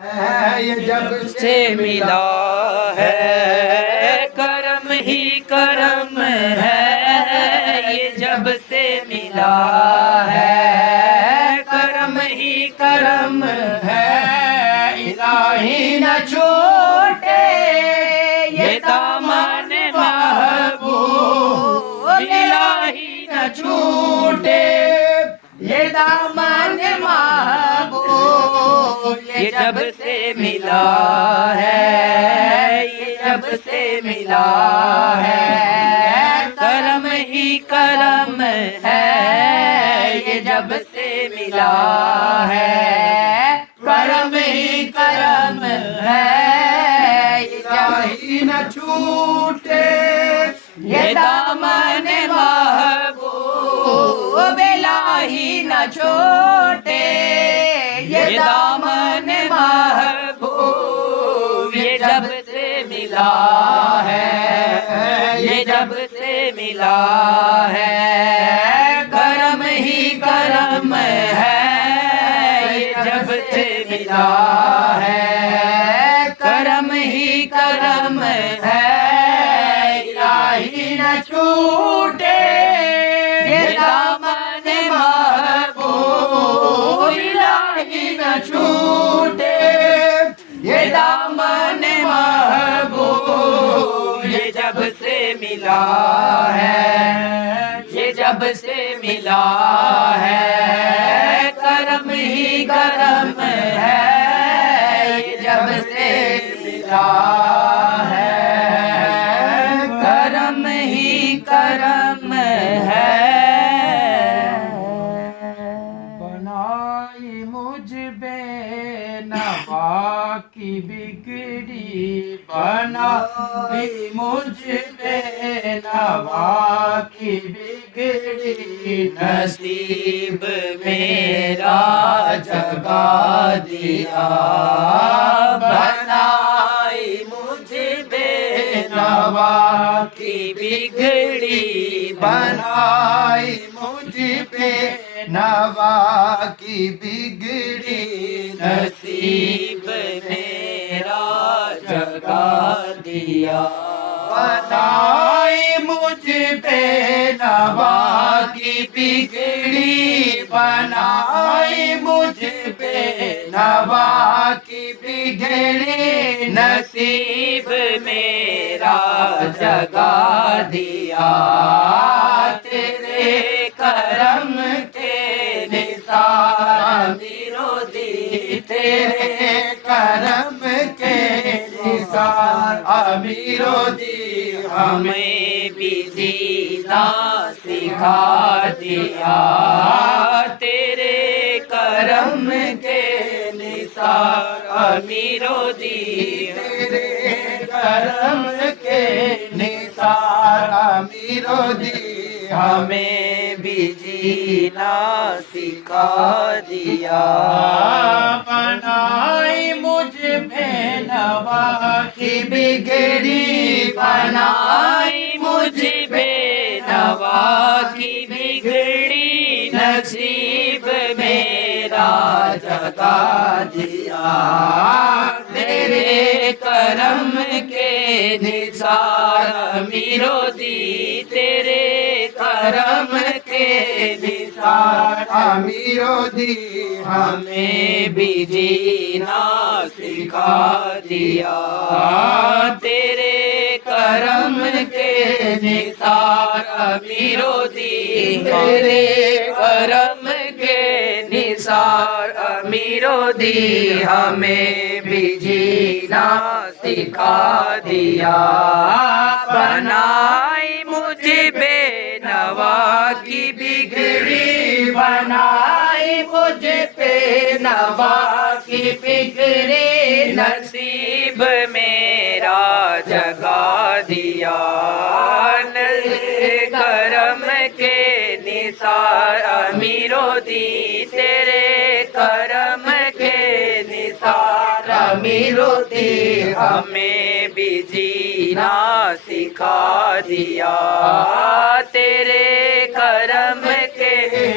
یہ جب سے ملا ہے کرم ہی کرم ہے، یہ جب سے ملا ہے کرم ہی کرم ہے، الہی نہ چھوٹے یہ دامن محبوب، الہی نہ چھوٹے یہ دامن محبوب، یہ جب سے ملا ہے، یہ جب سے ملا ہے کرم ہی کرم ہے، یہ جب سے ملا ہے کرم ہی کرم ہے، الہی نہ چھوٹے یہ دامن محبوب، الہی نہ چھوٹے یہ دامن محبوب، یہ جب سے ملا ہے، یہ جب سے ملا ہے کرم ہی کرم ہے، یہ جب سے ملا ہے کرم ہی کرم ہے، الہی نہ چھوٹے یہ دامن محبوب، الہی نہ چھوٹے یہ دامن محبوب، یہ جب سے ملا ہے، یہ جب سے ملا ہے کرم ہی کرم ہے، یہ جب سے ملا ہے کرم ہی کرم ہے۔ بنائی مجھ بے نوا کی بگڑی، بنائی مجھ بے نوا کی بگڑی، نصیب میرا جگا دیا، بنائی مجھ بے نوا کی بگڑی، بنائی مجھ بے نوا کی بگڑی، نصیب میرا جگا دیا، بنائی مجھ بے نوا کی بگڑی، بنائی مجھ بے نوا کی بگڑی، نصیب میرا جگا دیا، تیرے کرم کے نثار امیرو دی، تیرے کرم کے نثار امیرو دی، ہمیں بھی جینا سکھا دیا، تیرے کرم کے نثار امیرو دی، تیرے کرم کے نثار امیرو دی، ہمیں بھی جینا سکھا دیا، بنائی مجھ بے نوا کی بگڑی، بنائی مجھ بے نوا کی بگڑی، نصیب میرا جگا دیا، تیرے کرم کے نثار امیرو دی، تیرے کرم کے نثار امیرو دی، ہمیں بھی جینا سکھا دیا، تیرے کرم کے نثار امیرو دی، تیرے کرم کے نثار امیرو دی، ہمیں بھی جینا سکھا دیا، بنائی مجھ بے نوا کی بگڑی، بنائی مجھ بے نوا کی بگڑی، نصیب میرا جگا دیا، کرم کے نثار امیرو دی، تیرے کرم کے نثار امیرو دی، ہمیں بھی جینا سکھا دیا، تیرے کرم کے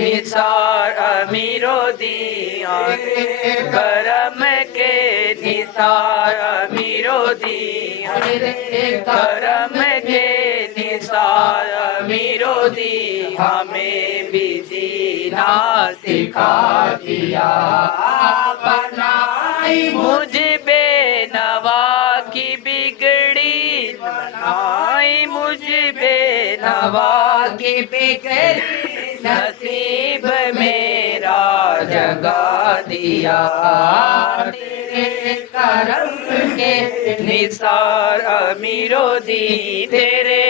نثار امیرو دی، کرم کے نثار امیرو دی تیرے کرم کے نثار امیرو دی ہمیں بھی جینا سکھا دیا بنائی مجھ بے نوا کی بگڑی بنائی مجھ بے نوا کی بگڑی نصیب میرا جگا دیا تیرے کرم کے نثار امیرو دی تیرے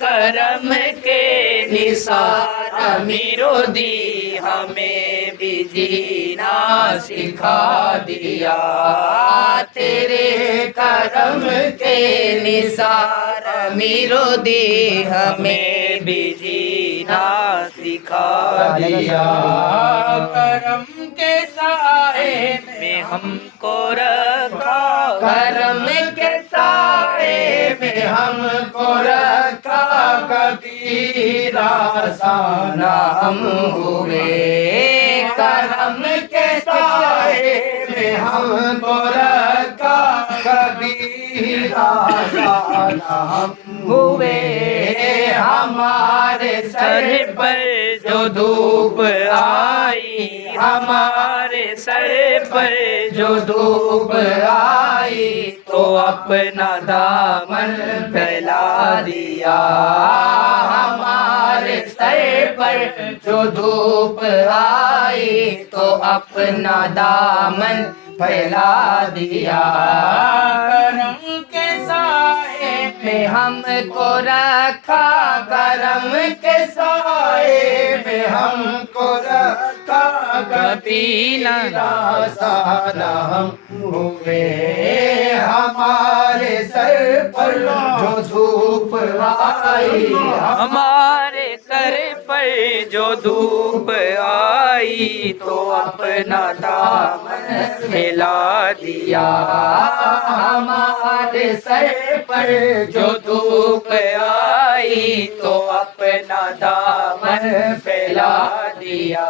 کرم کے نثار امیرو دی ہمیں بھی جینا سکھا دیا تیرے کرم کے نثار امیرو دی ہمیں بھی جینا سکھا دیا کرم کے سائے میں ہم کو رکھا کرم کے سائے میں ہم کو رکھا کبھی راسانہ ہم ہوئے کرم کے سائے میں ہم کو رکھا کبھی راسانہ ہم ہوئے ہمارے سر پر جو دھوپ آئی ہمارے سر پر جو دھوپ آئی تو اپنا دامن پھیلا دیا ہمارے سر پر جو دھوپ آئی تو اپنا دامن پھیلا دیا کرم کے سائے میں ہم کو رکھا کرم کے سائے میں ہم کو رکھا کبھی ناسانہ ہم ہوئے ہمارے سر پر جو دھوپ آئی ہمارے سر پر جو دھوپ آئی تو اپنا دامن پھیلا دیا ہمارے سر پر جو دھوپ آئی تو اپنا دامن پھیلا دیا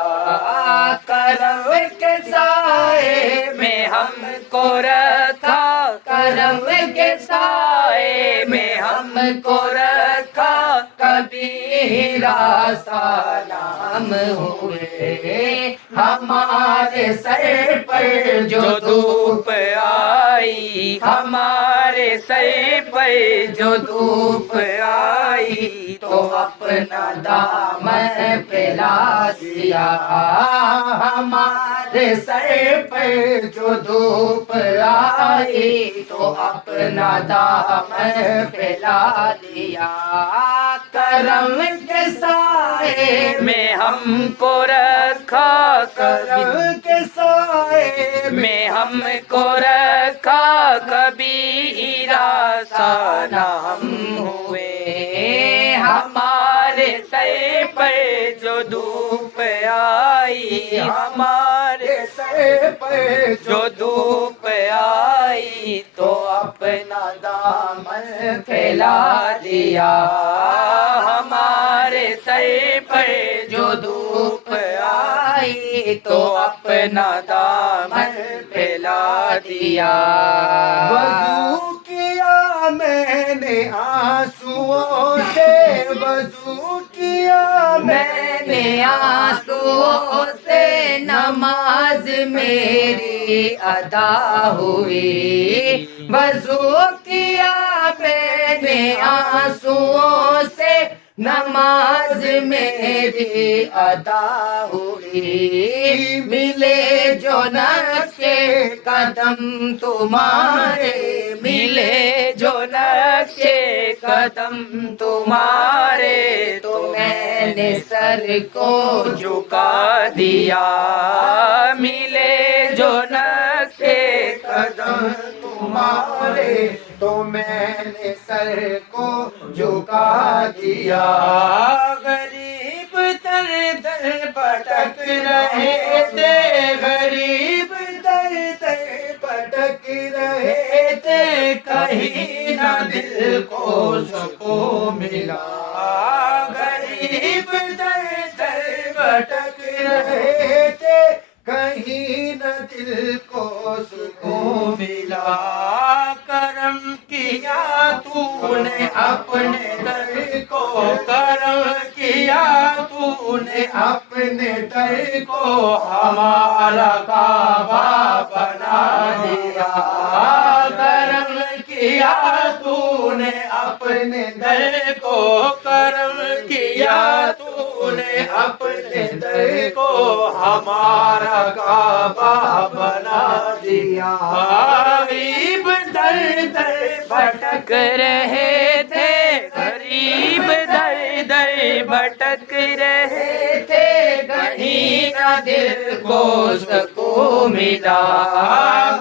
کرم کے سائے میں ہم کو رکھا کرم کے سائے میں ہم کو رکھا کبھی راسانہ ہم ہوئے ہمارے سر پر جو دھوپ آئی ہمارے سر پر جو دھوپ آئی تو اپنا دامن پھیلا دیا ہمارے سر پر جو دھوپ آئی تو اپنا دامن پھیلا دیا کرم کے سائے میں ہم کو رکھا کرم کے سائے میں ہم کو رکھا کبھی راسانہ ہم ہوئے ہمارے سر پر جو دھوپ آئی ہمارے سر پر جو دھوپ آئی تو اپنا دامن پھیلا دیا ہمارے سر پر جو دھوپ آئی تو اپنا دامن پھیلا دیا وضو کیا میں نے آنسوؤں سے وضو کیا میں نے آنسوؤں سے نماز میری ادا ہوئی وضو کیا میں نے آنسوؤں سے نماز میری ادا ہوئی ملے جو نقش قدم تمہارے ملے جو نقش قدم تمہارے تو میں نے سر کو جھکا دیا ملے جو نقش قدم تمہارے تو میں نے سر کو جھکا دیا غریب در در پٹک رہے تھے غریب در در پٹک رہے تھے کہیں نہ دل کو سکون ملا غریب در در پٹک رہے تھے کہیں نہ دل کو سکون ملا کرم کیا تو نے اپنے در کو کرم کیا تو نے اپنے در کو ہمارا کعبہ بنا دیا کرم کیا تو نے اپنے در کو کرم کیا تو نے اپنے در کو ہمارا کعبہ بنا دیا غریب در در بھٹک رہے تھے غریب در در بھٹک رہے تھے کہیں نہ دل کو سکون ملا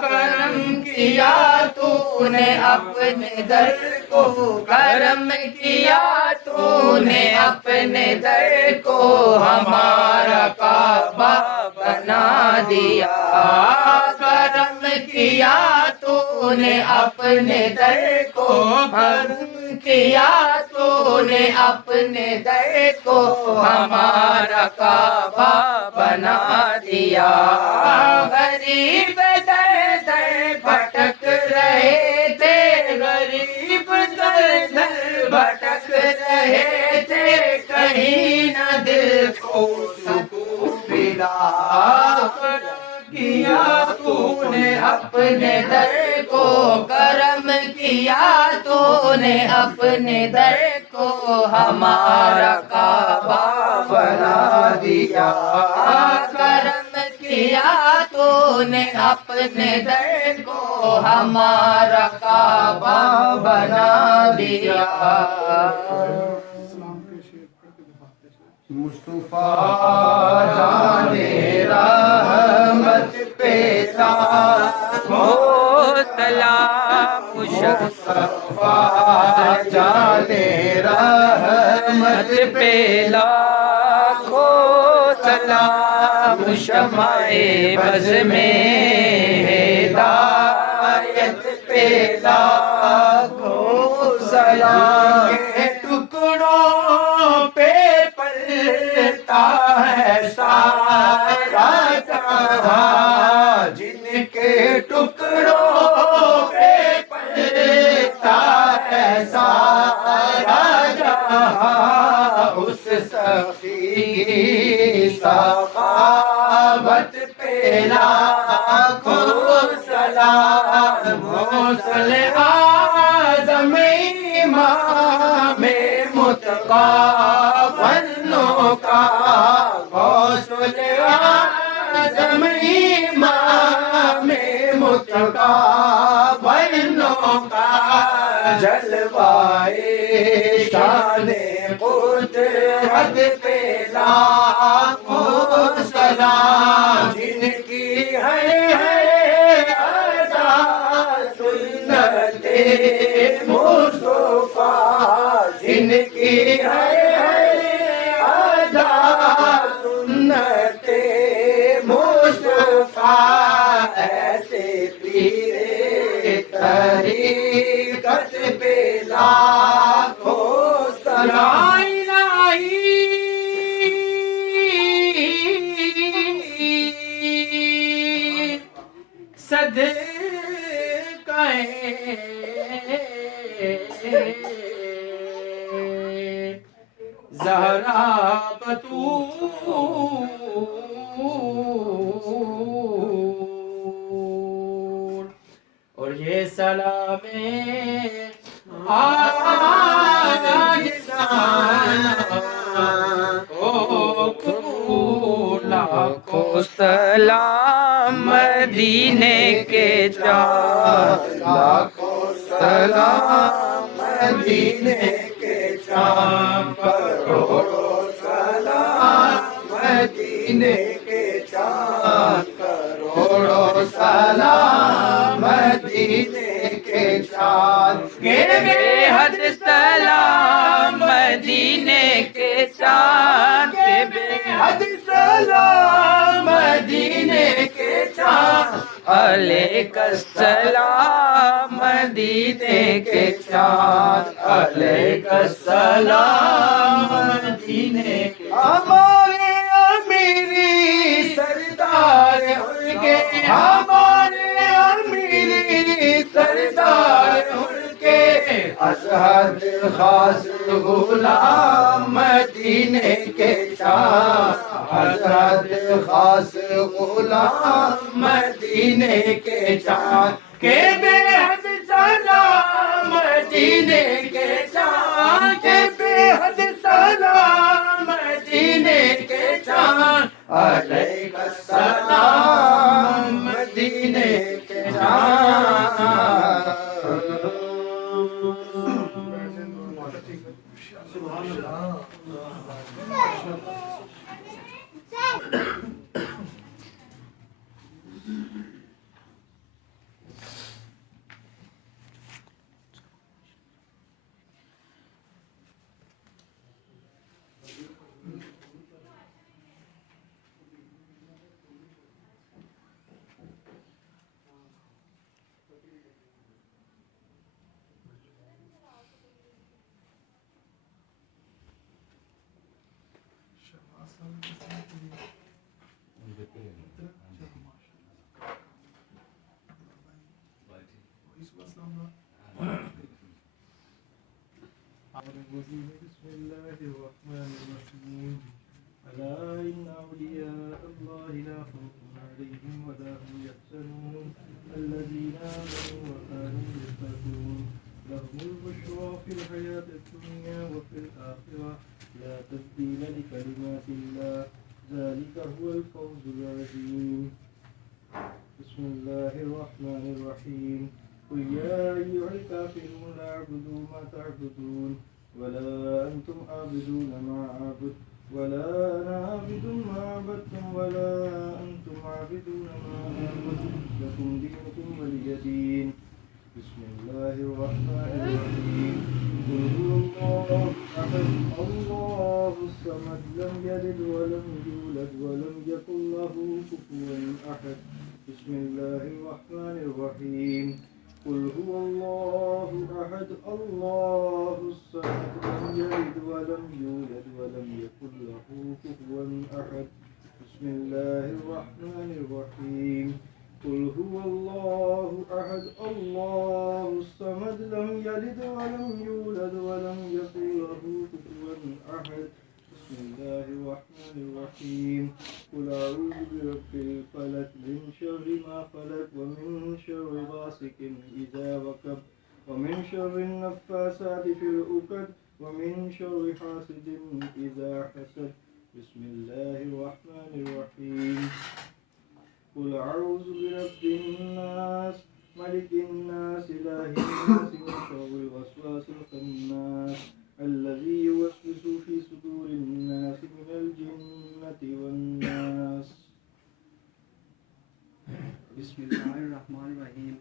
کرم کیا تو نے اپنے در کو کرم کیا تو نے اپنے در کو ہمارا کعبہ بنا دیا کرم کیا تو نے اپنے در کو کرم کیا تو نے اپنے در کو ہمارا کعبہ بنا دیا غریب در در بھٹک رہے تھے غریب در در بھٹک رہے تھے کہیں نہ دل کو سکون ملا کیا تو نے اپنے در کو کرم کیا تو نے اپنے در کو ہمارا کعبہ بنا دیا کرم کیا تو نے اپنے در کو ہمارا کعبہ بنا دیا مصطفیٰ جانے رحمت پیدا ہو سلام مصطفیٰ جانے رحمت پہ لاکھوں سلام شمع بز میں ہدایت پہ لاکھوں سلام کے ٹکڑوں پہ پلتا ہے سارا جہاں جن کے ٹکڑوں پہ پلتا ہے سارا جہاں اس سخی سخاوت پہ لاکھوں سلام غوث اعظم امام متقی بنوں کا غوث اعظم امام متقی بنوں کا جلوائے شان قدرت پہ لاکھوں سلام جن کی ہے ادا سنت مصطفیٰ جن کی ہے ادا سنت مصطفیٰ ایسے پیر طریقت پہ لاکھوں سلام صدقہ زہرا بطول اور یہ سلام لاکھوں سلام مدینے کے چاند لاکھوں سلام مدینے کے چاند کروڑوں سلام مدینے کے چاند کروڑوں سلام مدینے کے چاند بے حد سلام مدینے کے چاند کے بے حد سلام مدینے کے چاند علیک السلام مدینے کے چاند علیک السلام مدینے کے ہمارے امیری سردار ان کے ہمارے امیری حضرت خاص غلام مدینے کے شاہ حضرت خاص غلام مدینے کے شاہ کے بے حد سلام مدینے کے شاہ کے بے حد سلام مدینے کے شاہ علیک السلام مدینے کے شاہ بسم الله الرحمن الرحيم ألا إن أولياء الله لا خوف عليهم ولا هم يحزنون الذين آمنوا وكانوا يتقون لهم البشرى في الحياة الدنيا وفي الآخرة لا تبديل لكلمات الله ذلك هو الفوز العظيم بسم الله الرحمن الرحيم قل يا أيها الكافرون لا أعبد ما تعبدون ولا أنتم عابدون ما أعبد ولا أنا عابد ما عبدتم ولا أنتم عابدون ما أعبد لكم دينكم ولي دين بسم الله الرحمن الرحيم قل هو الله أحد الله الصمد لم يلد ولم يولد ولم يكن له كفوا أحد بسم الله الرحمن الرحيم قل هو الله أحد الله الصمد لم يلد ولم يولد ولم يكن له كفوا أحد بسم الله الرحمن الرحيم قل هو الله أحد الله الصمد لم يلد ولم يولد ولم يكن له كفوا أحد بسم الله الرحمن الرحيم قل أعوذ برب الفلق من شر ما خلق ومن شر غاسق إذا وقب ومن شر النفاثات في العقد ومن شر حاسد إذا حسد بسم الله الرحمن الرحيم قل أعوذ برب الناس ملك الناس إله الناس من شر الوسواس الخناس الذي يوسوس في صدور الناس من الجنة والناس بسم الله الرحمن الرحيم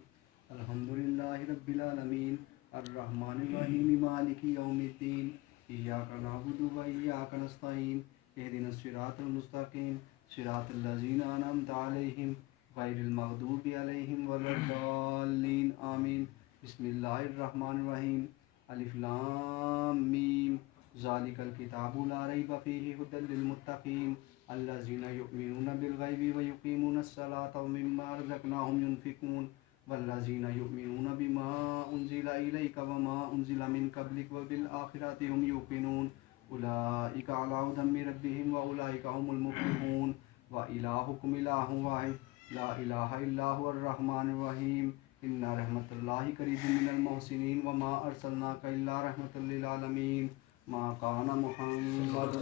الحمد لله رب العالمين الرحمن الرحيم مالك يوم الدين إياك نعبد وإياك نستعين اهدنا الصراط المستقيم صراط الذين أنعمت عليهم غير المغضوب عليهم ولا الضالين آمين بسم الله الرحمن الرحيم الف لام میم ذالک الکتاب لا ریب فیہ ھدی للمتقین الذین یؤمنون بالغیب ویقیمون الصلاة ومما رزقناهم ينفقون والذین یؤمنون بما انزل الیک وما انزل من قبلک وبالآخرة هم یوقنون اولئک علی ھدی من ربهم واولئک هم المفلحون وإلہکم الہ واحد لا الہ الا هو الرحمن الرحیم ان رحمت اللہ قریب من المحسنین وما ارسلناک الا رحمت للعالمین ما کان محمد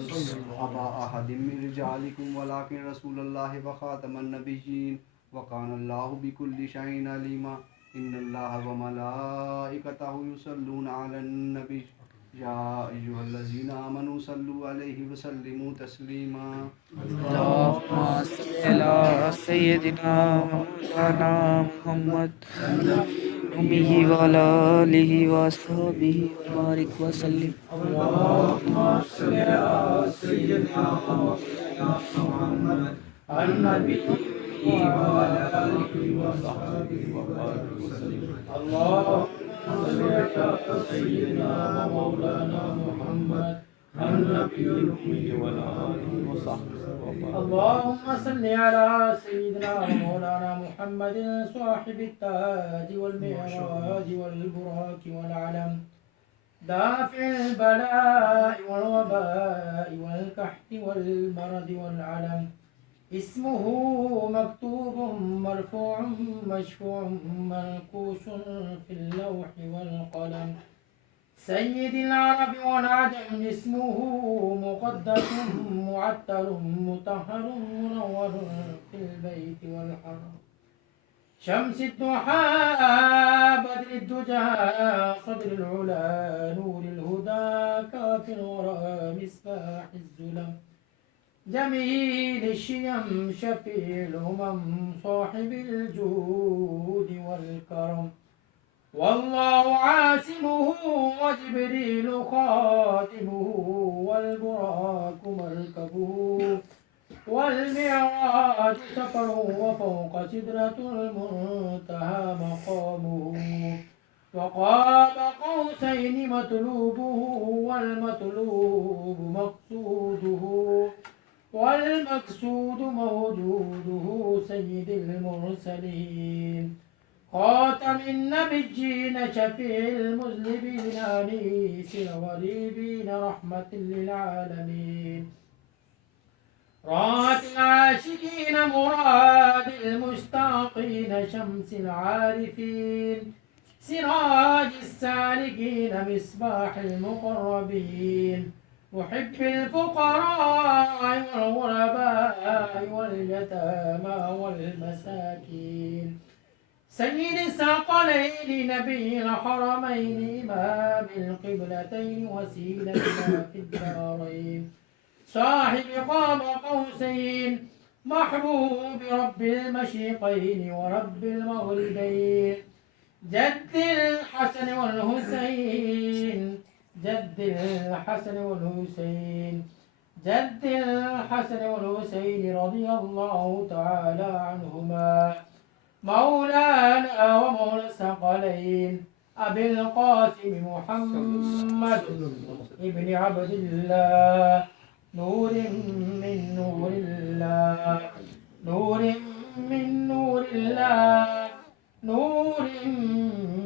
ابا احد من رجالکم ولکن رسول اللہ وخاتم النبیین وکان اللہ بکل شیء علیما ان اللہ وملائکتہ یصلون علی النبی یا ایھا الذین آمنوا صلوا علیہ وسلموا تسلیما اللهم صل على سيدنا مولانا محمد أمه وعلى آله وأصحابه وبارك وسلم اللهم صل على سيدنا مولانا محمد النبي وعلى آله وصحبه وبارك وسلم اللهم صل على سيدنا مولانا محمد النبي الأمي وعلى آله وصحبه اللهم صل على سيدنا مولانا محمد صاحب التاج والمعراج والبراق والعلم دافع البلاء والوباء والقحط والمرض والعلم اسمه مكتوب مرفوع مشفوع منقوش في اللوح والقلم سيد العرب والعجم اسمه مقدس معطر مطهر منور في البيت والحرم شمس الضحى بدر الدجى صدر العلا نور الهدى كاف الورى مصباح الظلم جميل الشيم شفيع الأمم صاحب الجود والكرم والله عاصمه وجبريل خاتمه والبراق مركبه والمعراج سفره وفوق سدرة المنتهى مقامه وقاب قوسين مطلوبه والمطلوب مقصوده والمقصود موجوده سيد المرسلين خاتم النبيين شفيع المذنبين أنيس الغريبين رحمة للعالمين راحة العاشقين مراد المشتاقين شمس العارفين سراج السالكين مصباح المقربين محب الفقراء والغرباء واليتامى والمساكين سيد الثقلين نبي الحرمين إمام القبلتين وسيلتنا في الدارين صاحب قاب قوسين محبوب رب المشرقين ورب المغربين جد الحسن والحسين جد الحسن والحسين جد الحسن والحسين رضي الله تعالى عنهما مولانا ومولى الثقلين أبي القاسم محمد ابن عبد الله نور من نور الله نور من نور الله نور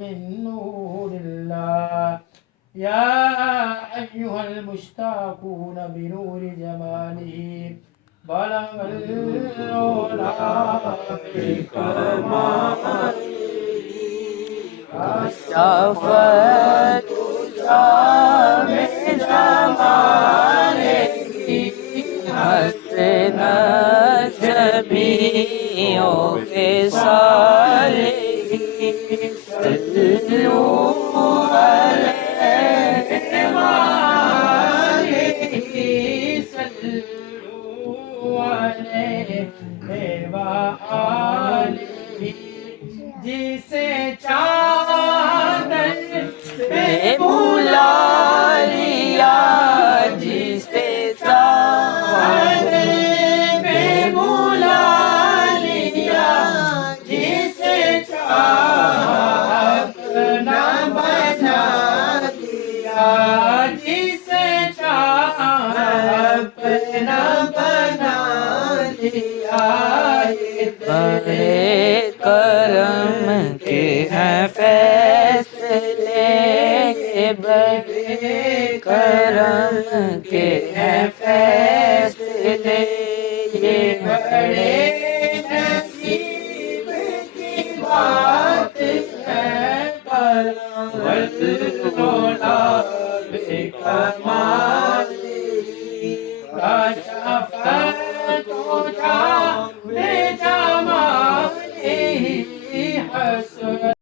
من نور الله يا أيها المشتاقون بنور جماله بلغ العلا بكماله كشفت جامع جماله حسنا جميع خصاله صلوا عليه صلوا عليه وآله جسے چادر پہ بلا لیا جسے چادر پہ بلا لیا جسے چاہت اپنا بنا دیا جسے چاہت اپنا بنا دیا بڑے کرم کے ہیں فیصلے بڑے کرم کے ہیں فیصلے یہ بڑے نصیب کی بات ہے کرم والمولا بکمالی کشفت جا